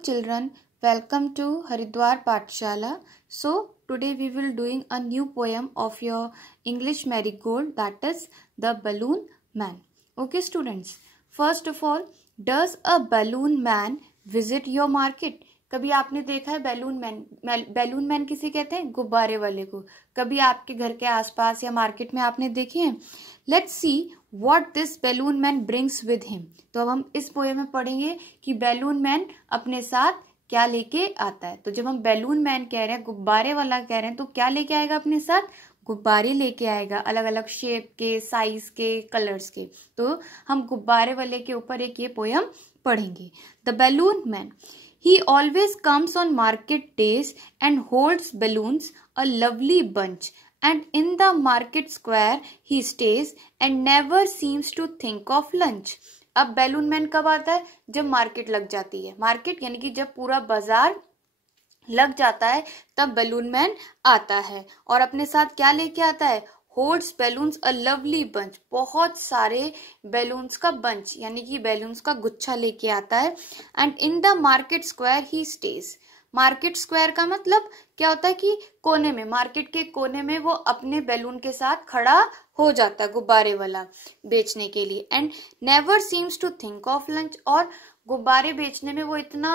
Children, welcome to Haridwar Pathshala. So today we will doing a new poem of your English marigold, that is the Balloon Man. Okay students, first of all, does a balloon man visit your market? कभी आपने देखा है balloon man? Balloon man किसे कहते हैं? गुब्बारे वाले को. कभी आपके घर के आसपास या मार्केट में आपने देखे हैं? Let's see what this balloon man brings with him. तो अब हम इस पोएम में पढ़ेंगे कि बैलून मैन अपने साथ क्या लेके आता है. तो जब हम बैलून मैन कह रहे हैं, गुब्बारे वाला कह रहे हैं, तो क्या लेके आएगा अपने साथ? गुब्बारे लेके आएगा, अलग अलग शेप के, साइज के, कलर्स के. तो हम गुब्बारे वाले के ऊपर एक ये पोएम पढ़ेंगे. The balloon man. He always comes on market days and holds balloons, a lovely bunch, and in the market square he stays and never seems to think of lunch. अब बैलून मैन कब आता है? जब market लग जाती है. Market यानी कि जब पूरा बाजार लग जाता है तब बैलून मैन आता है. और अपने साथ क्या लेके आता है? Holds balloons a lovely bunch. बहुत सारे बैलून्स का बंच यानी कि बैलून्स का गुच्छा लेके आता है. And in the market square he stage. Market square का मतलब क्या होता है कि कोने में, मार्केट के कोने में वो अपने बैलून के साथ खड़ा हो जाता है गुब्बारे वाला बेचने के लिए. And never seems to think of lunch. और गुब्बारे बेचने में वो इतना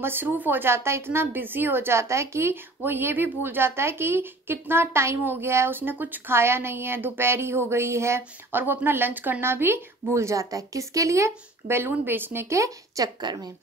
मसरूफ हो जाता है, इतना बिजी हो जाता है कि वो ये भी भूल जाता है कि कितना टाइम हो गया है, उसने कुछ खाया नहीं है, दोपहरी हो गई है, और वो अपना लंच करना भी भूल जाता है. किसके लिए? बैलून बेचने के चक्कर में.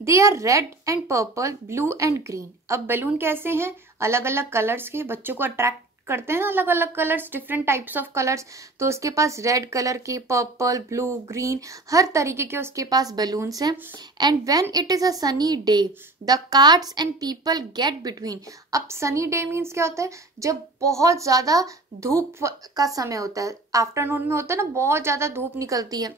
They are red and purple, blue and green. अब बैलून कैसे हैं? अलग अलग कलर्स के. बच्चों को अट्रैक्ट करते हैं ना अलग अलग colours, different types of colours. तो उसके पास रेड कलर के, पर्पल, ब्लू, ग्रीन, हर तरीके के उसके पास बलून्स हैं. And when it is a sunny day the carts and people get between. अब सनी डे मीन्स क्या होता है? जब बहुत ज्यादा धूप का समय होता है, आफ्टरनून में होता है ना, बहुत ज्यादा धूप निकलती है.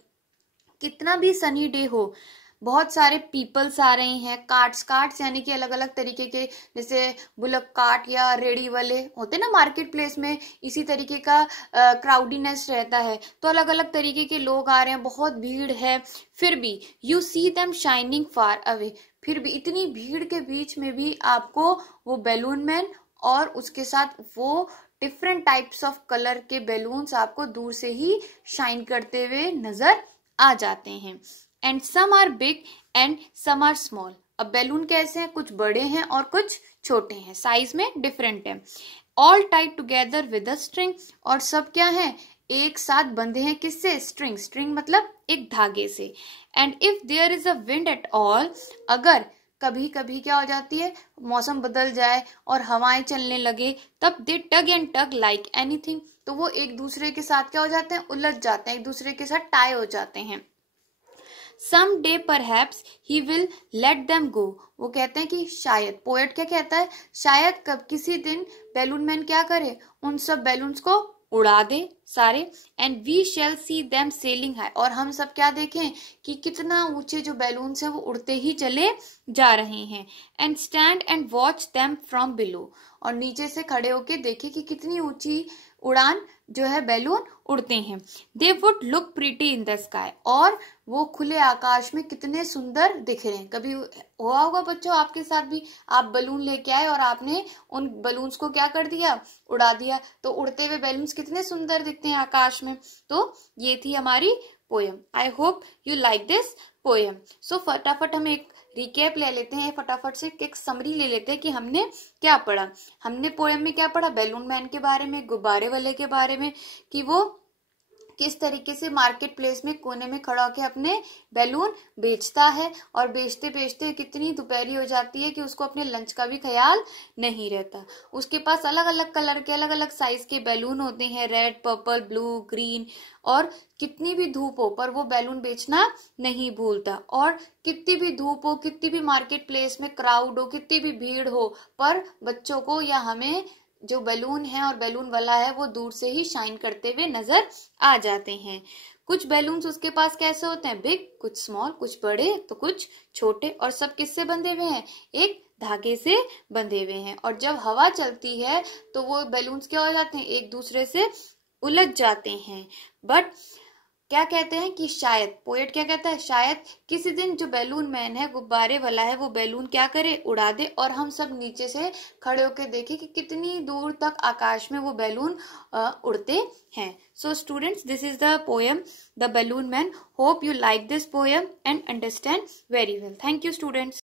कितना भी सनी डे हो, बहुत सारे पीपल्स आ रहे हैं. कार्ट्स यानी कि अलग अलग तरीके के, जैसे बुलक कार्ट या रेडी वाले होते हैं ना मार्केट प्लेस में, इसी तरीके का क्राउडीनेस रहता है. तो अलग अलग तरीके के लोग आ रहे हैं, बहुत भीड़ है. फिर भी you see them shining far away. फिर भी इतनी भीड़ के बीच में भी आपको वो बैलून मैन और उसके साथ वो डिफरेंट टाइप्स ऑफ कलर के बैलून्स आपको दूर से ही शाइन करते हुए नजर आ जाते हैं. And some are big and some are small. अब बैलून कैसे हैं? कुछ बड़े हैं और कुछ छोटे हैं, साइज में डिफरेंट है. All Tide together with a string. और सब क्या है? एक साथ बंधे हैं. किससे? स्ट्रिंग. स्ट्रिंग मतलब एक धागे से. And if there is a wind at all. अगर कभी कभी क्या हो जाती है, मौसम बदल जाए और हवाएं चलने लगे, तब दे टग एंड टग लाइक एनीथिंग. तो वो एक दूसरे के साथ क्या हो जाते हैं? उलझ जाते हैं, एक दूसरे के साथ टाई हो जाते हैं. Some day perhaps he will let them go. वो कहते हैं कि शायद, पोएट क्या कहता है? शायद कब किसी दिन बैलून मैन क्या करे? उन सब बैलून्स को उड़ा दे सारे. And we shall see them sailing high. और हम सब क्या देखें कि कितना ऊंचे जो बैलून्स हैं वो उड़ते ही चले जा रहे हैं. And stand and watch them from below. और नीचे से खड़े होके देखे कि कितनी ऊंची उड़ान जो है बैलून उड़ते हैं. They would look pretty in the sky. और वो खुले आकाश में कितने सुंदर दिख रहे हैं. कभी हुआ होगा बच्चों आपके साथ भी, आप बलून लेके आए और आपने उन बलून्स को क्या कर दिया? उड़ा दिया. तो उड़ते हुए बैलून्स कितने सुंदर दिखते हैं आकाश में. तो ये थी हमारी poem. I hope you like this poem. So फटाफट हम एक रिकैप ले लेते हैं, फटाफट से एक समरी ले लेते हैं कि हमने क्या पढ़ा. हमने पोएम में क्या पढ़ा? बैलून मैन के बारे में, गुब्बारे वाले के बारे में, कि वो किस तरीके से मार्केट प्लेस में कोने में खड़ा होकर अपने बैलून बेचता है. और बेचते बेचते कितनी दोपहरी हो जाती है कि उसको अपने लंच का भी ख्याल नहीं रहता. उसके पास अलग अलग कलर के, अलग अलग साइज के बैलून होते हैं, रेड, पर्पल, ब्लू, ग्रीन. और कितनी भी धूप हो पर वो बैलून बेचना नहीं भूलता. और कितनी भी धूप हो, कितनी भी मार्केट प्लेस में क्राउड हो, कितनी भी भीड़ हो, पर बच्चों को या हमें जो बैलून है और बैलून वाला है वो दूर से ही शाइन करते हुए नजर आ जाते हैं. कुछ बैलून्स उसके पास कैसे होते हैं? बिग, कुछ स्मॉल, कुछ बड़े तो कुछ छोटे. और सब किससे बंधे हुए हैं? एक धागे से बंधे हुए हैं. और जब हवा चलती है तो वो बैलून्स क्या हो जाते हैं? एक दूसरे से उलझ जाते हैं. बट क्या कहते हैं कि शायद, पोएट क्या कहता है, शायद किसी दिन जो बैलून मैन है, गुब्बारे वाला है, वो बैलून क्या करे, उड़ा दे और हम सब नीचे से खड़े होकर देखें कि कितनी दूर तक आकाश में वो बैलून उड़ते हैं. So students, this is the poem the balloon man. Hope you like this poem and understand very well. Thank you students.